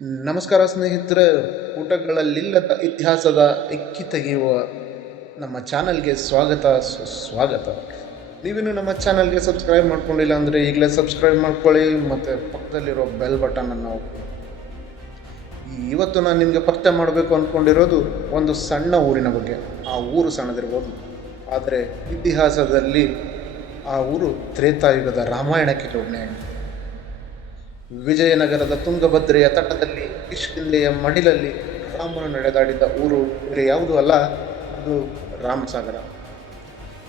ನಮಸ್ಕಾರ ಸ್ನೇಹಿತರೆ, ಊಟಗಳಲ್ಲಿಲ್ಲದ ಇತಿಹಾಸದ ಇಕ್ಕಿ ತೆಗೆಯುವ ನಮ್ಮ ಚಾನಲ್ಗೆ ಸ್ವಾಗತ. ನೀವಿನ್ನು ನಮ್ಮ ಚಾನಲ್ಗೆ ಸಬ್ಸ್ಕ್ರೈಬ್ ಮಾಡ್ಕೊಂಡಿಲ್ಲ ಅಂದರೆ ಈಗಲೇ ಸಬ್ಸ್ಕ್ರೈಬ್ ಮಾಡ್ಕೊಳ್ಳಿ ಮತ್ತು ಪಕ್ಕದಲ್ಲಿರೋ ಬೆಲ್ ಬಟನನ್ನು ಒತ್ತಿ. ಇವತ್ತು ನಾನು ನಿಮಗೆ ಪರಿಚಯ ಮಾಡಬೇಕು ಅಂದ್ಕೊಂಡಿರೋದು ಒಂದು ಸಣ್ಣ ಊರಿನ ಬಗ್ಗೆ. ಆ ಊರು ಸಣ್ಣದಿರ್ಬೋದು, ಆದರೆ ಇತಿಹಾಸದಲ್ಲಿ ಆ ಊರು ತ್ರೇತಾಯುಗದ ರಾಮಾಯಣಕ್ಕೆ ಜೋಡಣೆಯಾಗಿದೆ. ವಿಜಯನಗರದ ತುಂಗಭದ್ರೆಯ ತಟದಲ್ಲಿ ಕಿಷ್ಕಿಂಧೆಯ ಮಡಿಲಲ್ಲಿ ರಾಮನು ನಡೆದಾಡಿದ ಊರು ಬೇರೆ ಯಾವುದೂ ಅಲ್ಲ, ಅದು ರಾಮಸಾಗರ.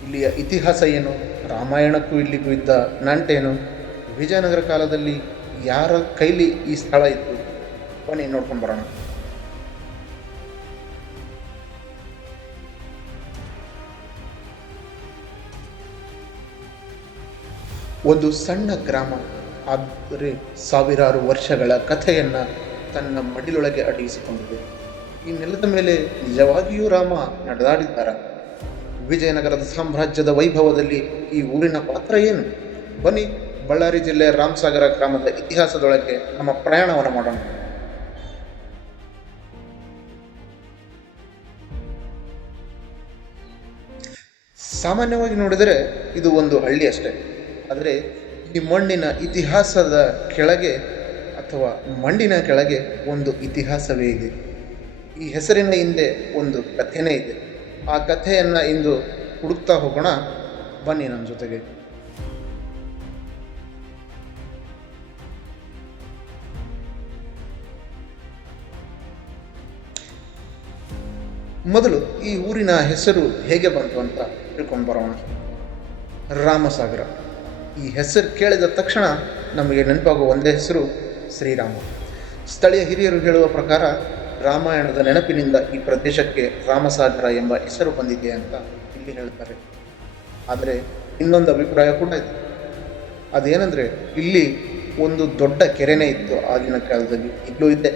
ಇಲ್ಲಿಯ ಇತಿಹಾಸ ಏನು, ರಾಮಾಯಣಕ್ಕೂ ಇಲ್ಲಿಗೂ ಇದ್ದ ನಂಟೇನು, ವಿಜಯನಗರ ಕಾಲದಲ್ಲಿ ಯಾರ ಕೈಲಿ ಈ ಸ್ಥಳ ಇತ್ತು, ಬನ್ನಿ ನೋಡ್ಕೊಂಡು ಬರೋಣ. ಒಂದು ಸಣ್ಣ ಗ್ರಾಮ, ಆದರೆ ಸಾವಿರಾರು ವರ್ಷಗಳ ಕಥೆಯನ್ನು ತನ್ನ ಮಡಿಲೊಳಗೆ ಅಡಗಿಸಿಕೊಂಡಿದೆ. ಈ ನೆಲದ ಮೇಲೆ ನಿಜವಾಗಿಯೂ ರಾಮ ನಡೆದಾಡಿದ್ದಾರ? ವಿಜಯನಗರದ ಸಾಮ್ರಾಜ್ಯದ ವೈಭವದಲ್ಲಿ ಈ ಊರಿನ ಪಾತ್ರ ಏನು? ಬನ್ನಿ, ಬಳ್ಳಾರಿ ಜಿಲ್ಲೆಯ ರಾಮಸಾಗರ ಗ್ರಾಮದ ಇತಿಹಾಸದೊಳಗೆ ನಮ್ಮ ಪ್ರಯಾಣವನ್ನು ಮಾಡೋಣ. ಸಾಮಾನ್ಯವಾಗಿ ನೋಡಿದರೆ ಇದು ಒಂದು ಹಳ್ಳಿ ಅಷ್ಟೇ, ಆದರೆ ಈ ಮಣ್ಣಿನ ಇತಿಹಾಸದ ಕೆಳಗೆ ಅಥವಾ ಮಣ್ಣಿನ ಕೆಳಗೆ ಒಂದು ಇತಿಹಾಸವೇ ಇದೆ. ಈ ಹೆಸರಿನ ಹಿಂದೆ ಒಂದು ಕಥೆನೇ ಇದೆ. ಆ ಕಥೆಯನ್ನು ಇಂದು ಹುಡುಕ್ತಾ ಹೋಗೋಣ, ಬನ್ನಿ ನನ್ನ ಜೊತೆಗೆ. ಮೊದಲು ಈ ಊರಿನ ಹೆಸರು ಹೇಗೆ ಬಂತು ಅಂತ ತಿಳ್ಕೊಂಡು ಬರೋಣ. ರಾಮಸಾಗರ. ಈ ಹೆಸರು ಕೇಳಿದ ತಕ್ಷಣ ನಮಗೆ ನೆನಪಾಗುವ ಒಂದೇ ಹೆಸರು ಶ್ರೀರಾಮ. ಸ್ಥಳೀಯ ಹಿರಿಯರು ಹೇಳುವ ಪ್ರಕಾರ ರಾಮಾಯಣದ ನೆನಪಿನಿಂದ ಈ ಪ್ರದೇಶಕ್ಕೆ ರಾಮಸಾಗರ ಎಂಬ ಹೆಸರು ಬಂದಿದೆ ಅಂತ ಇಲ್ಲಿ ಹೇಳ್ತಾರೆ. ಆದರೆ ಇನ್ನೊಂದು ಅಭಿಪ್ರಾಯ ಕೂಡ ಇದೆ. ಅದೇನೆಂದರೆ, ಇಲ್ಲಿ ಒಂದು ದೊಡ್ಡ ಕೆರೆನೇ ಇತ್ತು ಆಗಿನ ಕಾಲದಲ್ಲಿ, ಇಲ್ಲೂ ಇದೆ.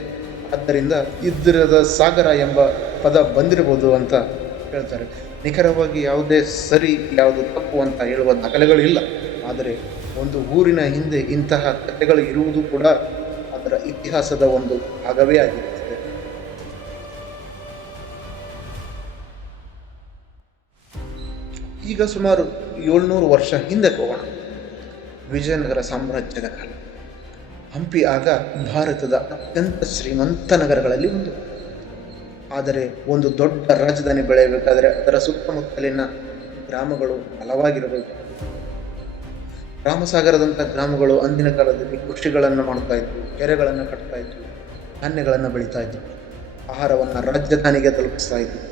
ಆದ್ದರಿಂದ ಇದ್ರದ ಸಾಗರ ಎಂಬ ಪದ ಬಂದಿರಬಹುದು ಅಂತ ಹೇಳ್ತಾರೆ. ನಿಖರವಾಗಿ ಯಾವುದೇ ಸರಿ ಯಾವುದು ತಪ್ಪು ಅಂತ ಹೇಳುವ ದಾಖಲೆಗಳಿಲ್ಲ. ಆದರೆ ಒಂದು ಊರಿನ ಹಿಂದೆ ಇಂತಹ ಕಥೆಗಳು ಇರುವುದು ಕೂಡ ಅದರ ಇತಿಹಾಸದ ಒಂದು ಭಾಗವೇ ಆಗಿರುತ್ತದೆ. ಈಗ ಸುಮಾರು 700 ವರ್ಷ ಹಿಂದೆ ಹೋಗೋಣ. ವಿಜಯನಗರ ಸಾಮ್ರಾಜ್ಯದ ಕಾಲ. ಹಂಪಿ ಆಗ ಭಾರತದ ಅತ್ಯಂತ ಶ್ರೀಮಂತ ನಗರಗಳಲ್ಲಿ ಒಂದು. ಆದರೆ ಒಂದು ದೊಡ್ಡ ರಾಜಧಾನಿ ಬೆಳೆಯಬೇಕಾದರೆ ಅದರ ಸುತ್ತಮುತ್ತಲಿನ ಗ್ರಾಮಗಳು ಬಲವಾಗಿರಬೇಕು. ರಾಮಸಾಗರದಂಥ ಗ್ರಾಮಗಳು ಅಂದಿನ ಕಾಲದಲ್ಲಿ ಕೃಷಿಗಳನ್ನು ಮಾಡ್ತಾ ಇದ್ವು, ಕೆರೆಗಳನ್ನು ಕಟ್ತಾ ಇದ್ವು, ಧಾನ್ಯಗಳನ್ನು ಬೆಳೀತಾ ಇದ್ವು, ಆಹಾರವನ್ನು ರಾಜಧಾನಿಗೆ ತಲುಪಿಸ್ತಾ ಇದ್ವು.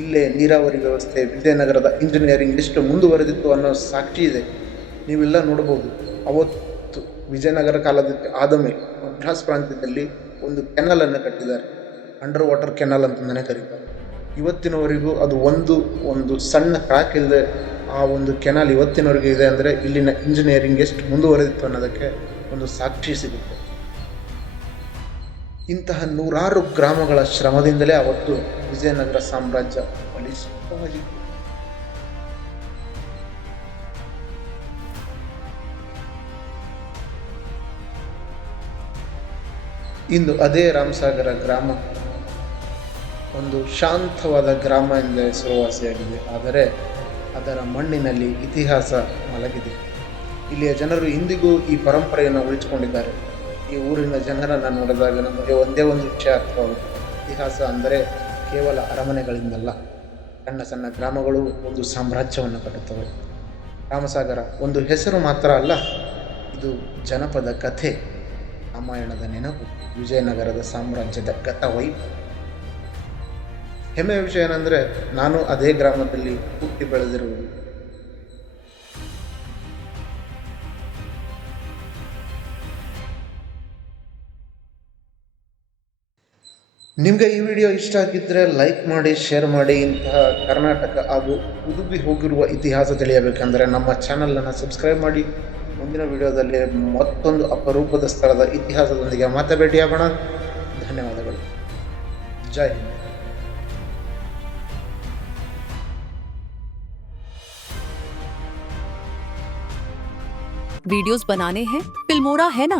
ಇಲ್ಲೇ ನೀರಾವರಿ ವ್ಯವಸ್ಥೆ, ವಿಜಯನಗರದ ಇಂಜಿನಿಯರಿಂಗ್ ಎಷ್ಟು ಮುಂದುವರೆದಿತ್ತು ಅನ್ನೋ ಸಾಕ್ಷಿ ಇದೆ. ನೀವೆಲ್ಲ ನೋಡ್ಬೋದು. ಅವತ್ತು ವಿಜಯನಗರ ಕಾಲದಕ್ಕೆ ಆದ ಮೇಲೆ ಮದ್ರಾಸ್ ಪ್ರಾಂತ್ಯದಲ್ಲಿ ಒಂದು ಕೆನಲನ್ನು ಕಟ್ಟಿದ್ದಾರೆ. ಅಂಡರ್ ವಾಟರ್ ಕೆನಲ್ ಅಂತಂದೇ ಕರೀತಾರೆ. ಇವತ್ತಿನವರೆಗೂ ಅದು ಒಂದು ಸಣ್ಣ ಕ್ರಾಕ್ ಇಲ್ಲದೆ ಆ ಒಂದು ಕೆನಾಲ್ ಇವತ್ತಿನವರೆಗೂ ಇದೆ ಅಂದರೆ ಇಲ್ಲಿನ ಇಂಜಿನಿಯರಿಂಗ್ ಎಷ್ಟು ಮುಂದುವರೆದಿತ್ತು ಅನ್ನೋದಕ್ಕೆ ಒಂದು ಸಾಕ್ಷಿ ಸಿಗುತ್ತೆ. ಇಂತಹ ನೂರಾರು ಗ್ರಾಮಗಳ ಶ್ರಮದಿಂದಲೇ ಅವತ್ತು ವಿಜಯನಗರ ಸಾಮ್ರಾಜ್ಯ ಬಲಿಷ್ಠವಾಗಿತ್ತು. ಇಂದು ಅದೇ ರಾಮಸಾಗರ ಗ್ರಾಮ ಒಂದು ಶಾಂತವಾದ ಗ್ರಾಮ ಎಂದೇ ಹೆಸರುವಾಸಿಯಾಗಿದೆ. ಆದರೆ ಅದರ ಮಣ್ಣಿನಲ್ಲಿ ಇತಿಹಾಸ ಮಲಗಿದೆ. ಇಲ್ಲಿಯ ಜನರು ಇಂದಿಗೂ ಈ ಪರಂಪರೆಯನ್ನು ಉಳಿಸಿಕೊಂಡಿದ್ದಾರೆ. ಈ ಊರಿನ ಜನರನ್ನು ನೋಡಿದಾಗ ನಮಗೆ ಒಂದೇ ಒಂದು ವಿಷಯ ಅರ್ಥವಾಗುತ್ತೆ. ಇತಿಹಾಸ ಅಂದರೆ ಕೇವಲ ಅರಮನೆಗಳಿಂದಲ್ಲ, ಸಣ್ಣ ಸಣ್ಣ ಗ್ರಾಮಗಳು ಒಂದು ಸಾಮ್ರಾಜ್ಯವನ್ನು ಕಟ್ಟುತ್ತವೆ. ರಾಮಸಾಗರ ಒಂದು ಹೆಸರು ಮಾತ್ರ ಅಲ್ಲ, ಇದು ಜನಪದ ಕಥೆ, ರಾಮಾಯಣದ ನೆನಪು, ವಿಜಯನಗರದ ಸಾಮ್ರಾಜ್ಯದ ಗತವೈಭವ. ಹೆಮ್ಮೆಯ ವಿಷಯ ಏನಂದರೆ, ನಾನು ಅದೇ ಗ್ರಾಮದಲ್ಲಿ ಹುಟ್ಟಿ ಬೆಳೆದಿರುವುದು. ನಿಮಗೆ ಈ ವಿಡಿಯೋ ಇಷ್ಟ ಆಗಿದ್ದರೆ ಲೈಕ್ ಮಾಡಿ, ಶೇರ್ ಮಾಡಿ. ಇಂತಹ ಕರ್ನಾಟಕ ಹಾಗೂ ಉದುಗಿ ಹೋಗಿರುವ ಇತಿಹಾಸ ತಿಳಿಯಬೇಕೆಂದರೆ ನಮ್ಮ ಚಾನಲನ್ನು ಸಬ್ಸ್ಕ್ರೈಬ್ ಮಾಡಿ. ಮುಂದಿನ ವಿಡಿಯೋದಲ್ಲಿ ಮತ್ತೊಂದು ಅಪರೂಪದ ಸ್ಥಳದ ಇತಿಹಾಸದೊಂದಿಗೆ ಮತ್ತೆ ಭೇಟಿಯಾಗೋಣ. ಧನ್ಯವಾದಗಳು. ಜೈ ಹಿಂದ್. वीडियोस बनाने हैं, फिल्मोरा है ना।